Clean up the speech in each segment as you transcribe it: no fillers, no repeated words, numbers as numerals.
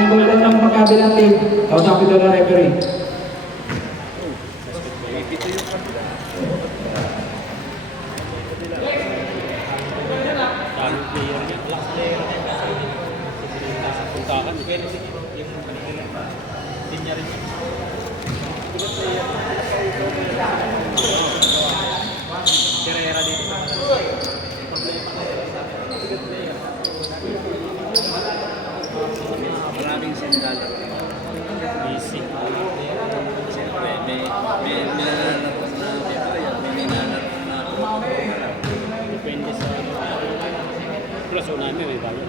may goal daw ng magkabilang team. Kausapin daw ng referee. Maraming sindal. Easy. Siyempre, may nilalaro na Biblia, may nilalaro na depende sa plus o namin, may bago.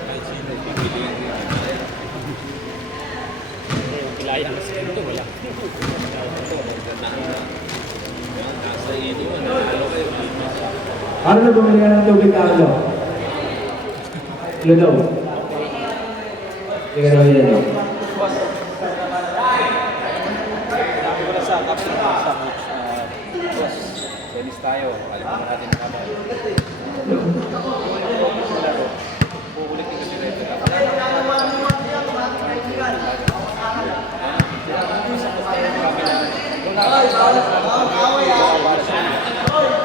Kahit sino, pipiliin ko yung pilaya ang sento, wala. Nasa ino, Ano na bumili ka ng tubig, Carlo? Ludaw. Hindi ka naman yan, no? Selis tayo, alam mo natin na ba? Puulit ka si Reto.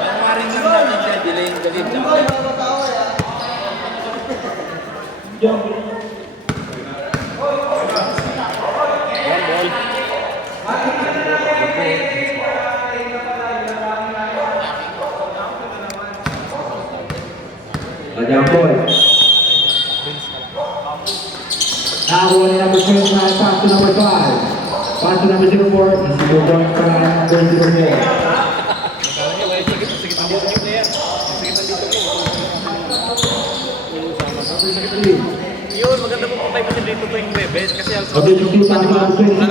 Pangwaring lang natin siya, delay yung galit. Madam Boy. Nakakuha ni number 12 na pass to number 5. Pass to number 04. Isipon points para number 04. Yun, maganda po patay kasi dito po yung bebes kasi alas Number 15 pass to number 26.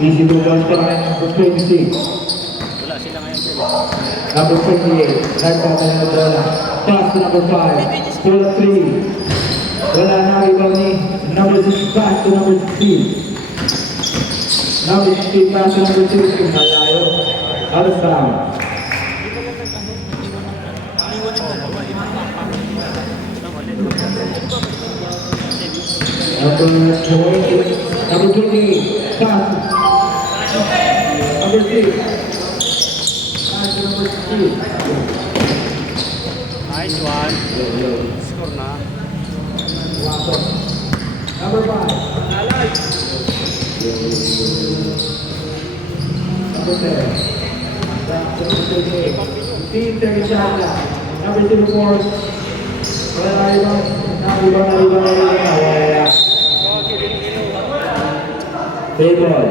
Isipon points para number 26. wala sila ngayon sila. Number 28. Nagpapala na bola. Pass to number 5. Pull up 3. Wala na rebound ni number 6 pass to number 16. Number 16 pass to number 6. Malayo. Out of bounds. Number 28. Number 28. Pass. Number 6. Pass to number 16. Nice one. Score na. Number 5. Number 10. Team second shot na. Number 04. Wala na iba. Wala. Play ball.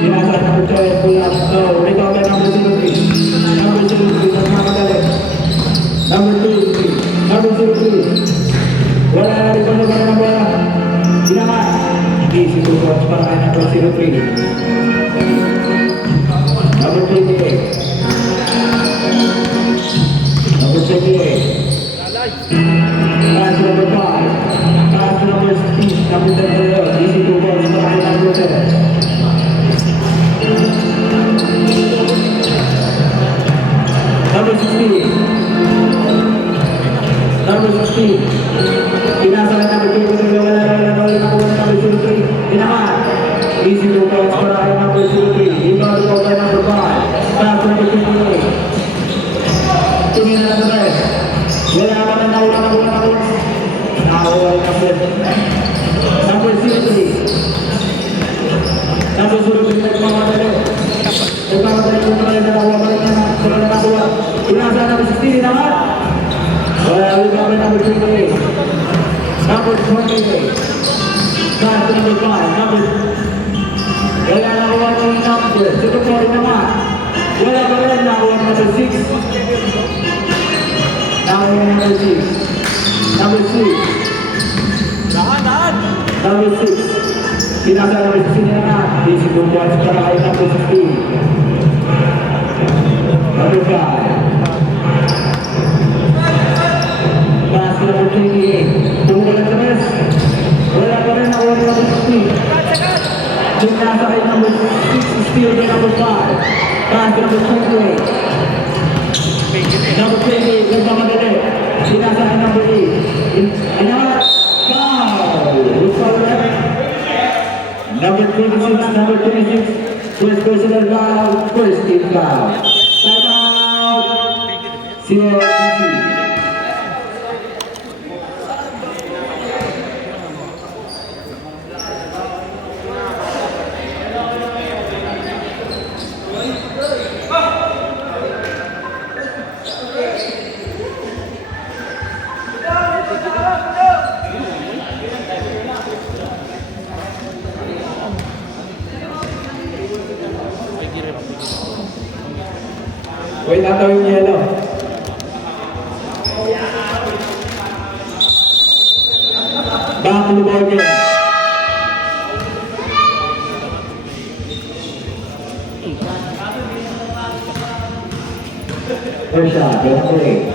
Binasa number 12. Pull up. No. Rebound by number 03. Number 03. Nagmamadali. Number 2. Number 03. Wala na rin pa ng bola. Binangat. Hindi si Tutos para kay number 03. Number 28. Number 28. Pass to number 5. Pass to number 16. Number 10. Easy Tutos para kay number 10. Number 16. Number 16. Pinasa na number 2. Wala number 03. Pinakat. Easy to pass para kay number 03. Ikaw ito kay number 5. Pass to number 28. Tingin na number 10. Wala naman na naula. Nakakuha yung number 60. Number 03 nagmamadali. Nagmamadali kung naman na nakuha. Pinasa number 16 naman. Wala naman number 28. Number 28. Pass to number 5. Wala nakuha ng number. Ito po rin naman. Wala pa rin nakuha number 6. Nakuha number 6. Number 6. Number 6. Pinasa number 16 naman. Easy to points para kay number 16. Number 5. Pass to number 28. Tumukulat na rin. Wala pa rin nakuha ng number 16. Pinasa kay number 6. Steal kay number 5. Pass to number 28. nagmamadali. Sinasa ng number 8. Inahat. Foul! Who's foul left? Number 26. First personal foul. First team foul. Time out. CLCC. Wait, nataw yung yellow. Back to the ball game. First shot, don't play.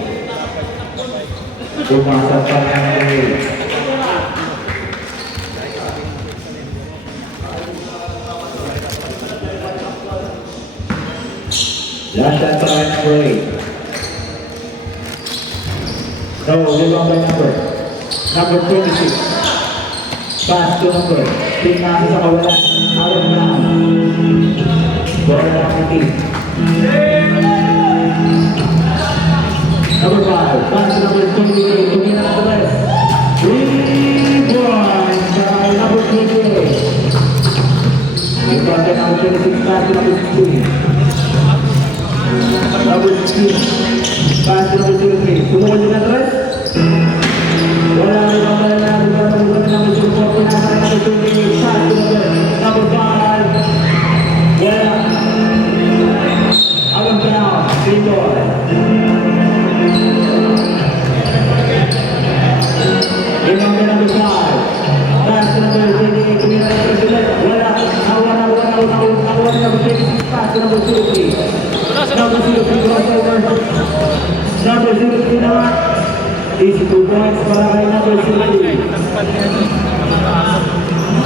Pumasok pa ng play. Last shot pa ng play. No, rebound by number 26. Pass to number. Pinasa sa kawalan. Out of bounds. Ball na ang team. Number 5. Pass to number 28. Tumina na Torres. 3 points by number 28. Rebound by number 26. Pass to number 16. Number 16. Pass to number 03. Tumukol din na Torres. Wala na number 04. Pinasa na number 28. Pass to number 5. Wala. Out of bounds. 3 points. Rebound number 5. Pass to number 28. Tumira na President. Wala. Nawa na number 26. Pass to number 03. Number 03 crossover. Number 03 naman. Easy 2 points para kay number 03.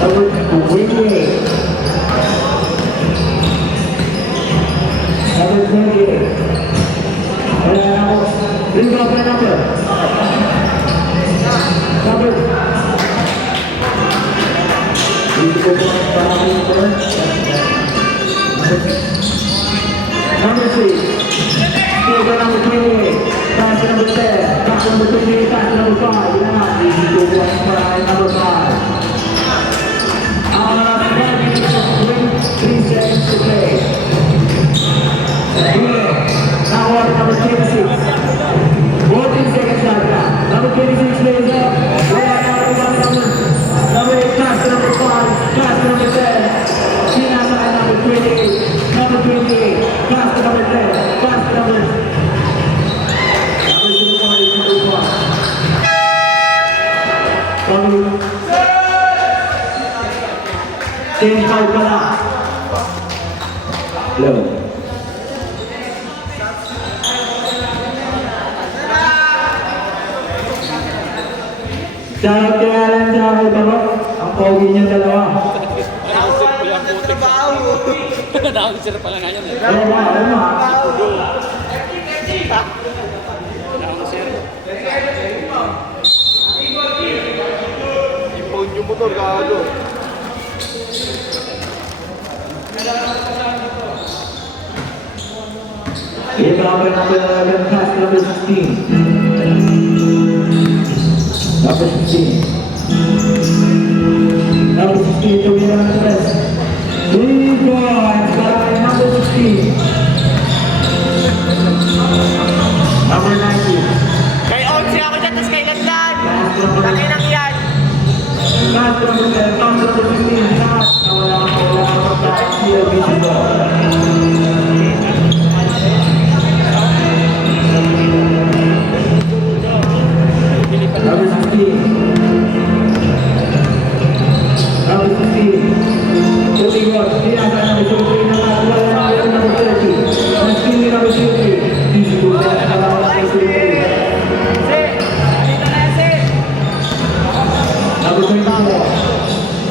Number 28. Number 28. Wala na ako. Rebound by number. Number 6. Still by number 28. Pass to number 10. Pass to number 28. Pass to number 5. Easy 2 points para kay number 5. Ang last 5 minutes of 3 seconds to play. Now on number 26. 14 seconds out now. Number 26 lays up. Wala na number 1. Number 8 pass to number 5. Pass to number 10. Sinasa kay number 28. Number 28. Pass to number 10. Pass to number 1. Change foul pala. Low. Shoutout kay Alan sa kay Baro. Ang pogi niya dalawa. Dahil sila pala nga yan eh. Ano ba? Ipon yung motor, gago. Number 11, pass to number 16. Number 16. Number 16, Tumira na Torres. 3 points para kay number 16. Number 19. Kay Onsi ako dyan, tapos kay Landan. Pass to number Laki nang yan. Pass to number 10, pass to number 15. Pass na wala ang pagkain. CLBC ball. Number 16. Number 16. Shooting ball. Sinasa number 23 na wala na number 30. Ang skinny number 23. Easy to pass para number 23. Number 24.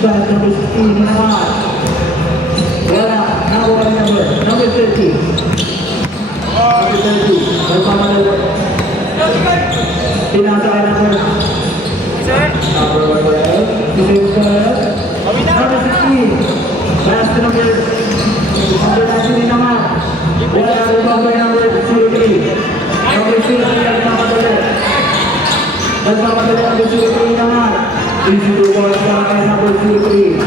Pass number 16 na naman. Wala. Nakuha ang number. Number 30. Number 30. Nagpamalala. Pinasakay number 12. Si James Carrera. Number 16. Last number 19 naman. Wala ang number 03. Number 03 nagmamadali. Nagmamadali ang number 03 naman. Easy to ball sa akin number 03.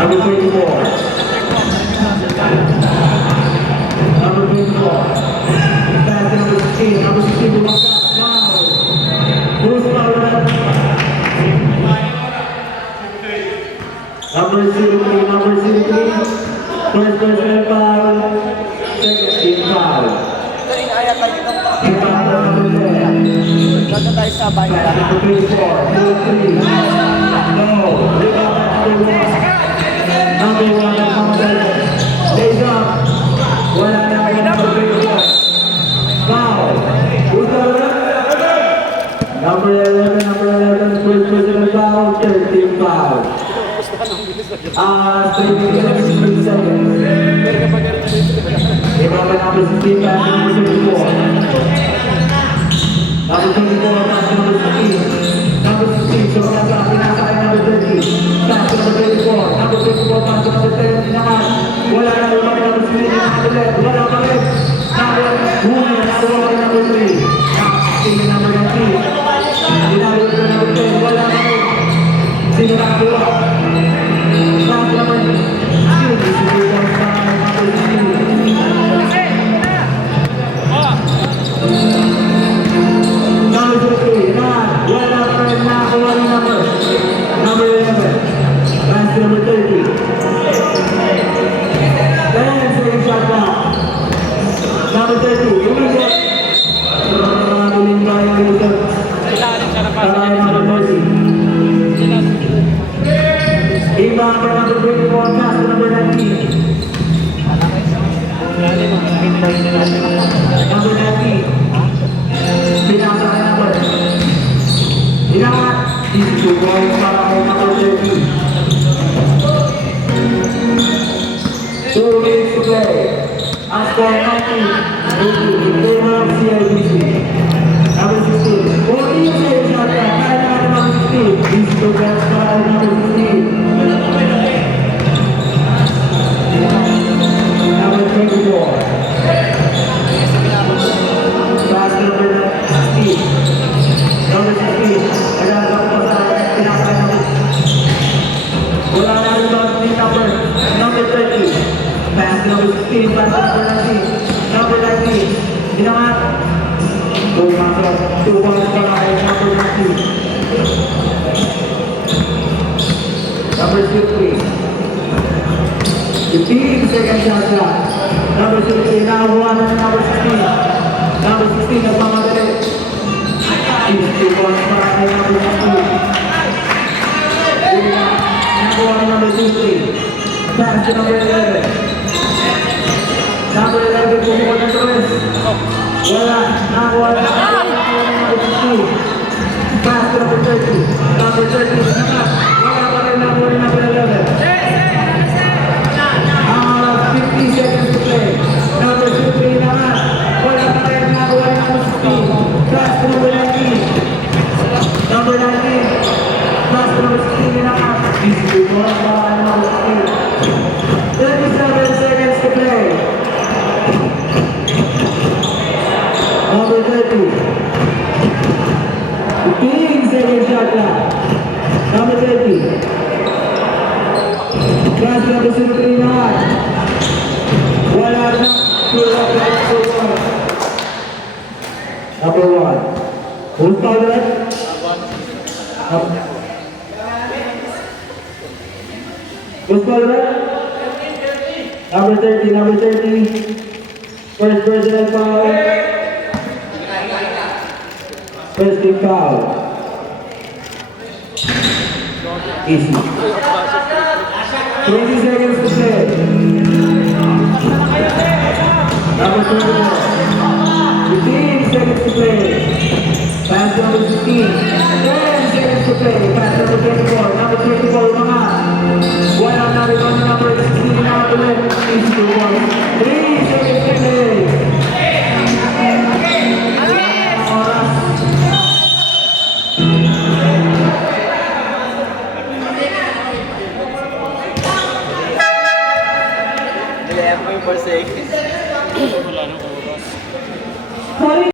Number 24. Number 24. Pass to number 16. Number 16 bumaksak. Foul. Bruce Fowler. Number 03. Number 03. First personal foul. Second team foul. Team foul number 10. Ganda tayo sa bahay. Number 24. Number 3. No. Number 1 ang mamadali. Lays up. Wala na ang number 24. Foul. Who's the number 11, first personal foul, third team foul. Straight minutes, 3 seconds. Iba pa number 16, pass to number 24. Number 24, pass to number 16. Number 16, so pinasa kay number 30. Pass to number 24. Number 24, pass to number 30 naman. Wala na rin kami number 16, wala pa rin. Number 3. Sino number 19? Ginagawa ko number 10, wala pa rin. Sino nakakuha? Pass to number 2 minutes to play. Ang score 19 in favor of CIBC. Number 16. 14 seconds shot clock. Kaya naman number 16. Easy to get para number 16. Number 24. Pass number 16. Number 16. Ayan, tapos sa pinakay number. Wala na rin number 30. Pass number 16, pass number 19. Number 19. Ginamat. Pumasok. 2 balls para kay number 19. Number 60. 15 seconds shot clock. Number 60, nakakuha na ng number 16. Number 16, nagmamadali. 2 balls para kay number 16. Nakakuha na number 60. Pass to number 11. Number 11, kumuha ng Torres. Wala. Nakakuha na number 15. Pass to number 30. Number 30, wala pa rin nakuha ng number 11. 50 seconds to play. Number 3 naman. Wala pa rin nakuha ng number 16. Pass to number 19. Number 19. Pass to number 16 naman. Easy to go. Wala pa number 16. 37 seconds to play. Number 30. 15 seconds shot clock. Number 30. Class number 03 naman. Wala na. Number 1. Who's fouled it? Who's fouled it? Number 30, number 30. First personal foul. First team foul. Easy. 20 seconds to play. Number 24. 15 seconds to play. Pass to number 16. 10 seconds to play. Pass number 24. Number 24, mga. Wala na rin on number 16 na ulit. Easy to ball. 3 seconds to play. Oras. Kaya mo yung 4 seconds. Wala nang oras. Sorry.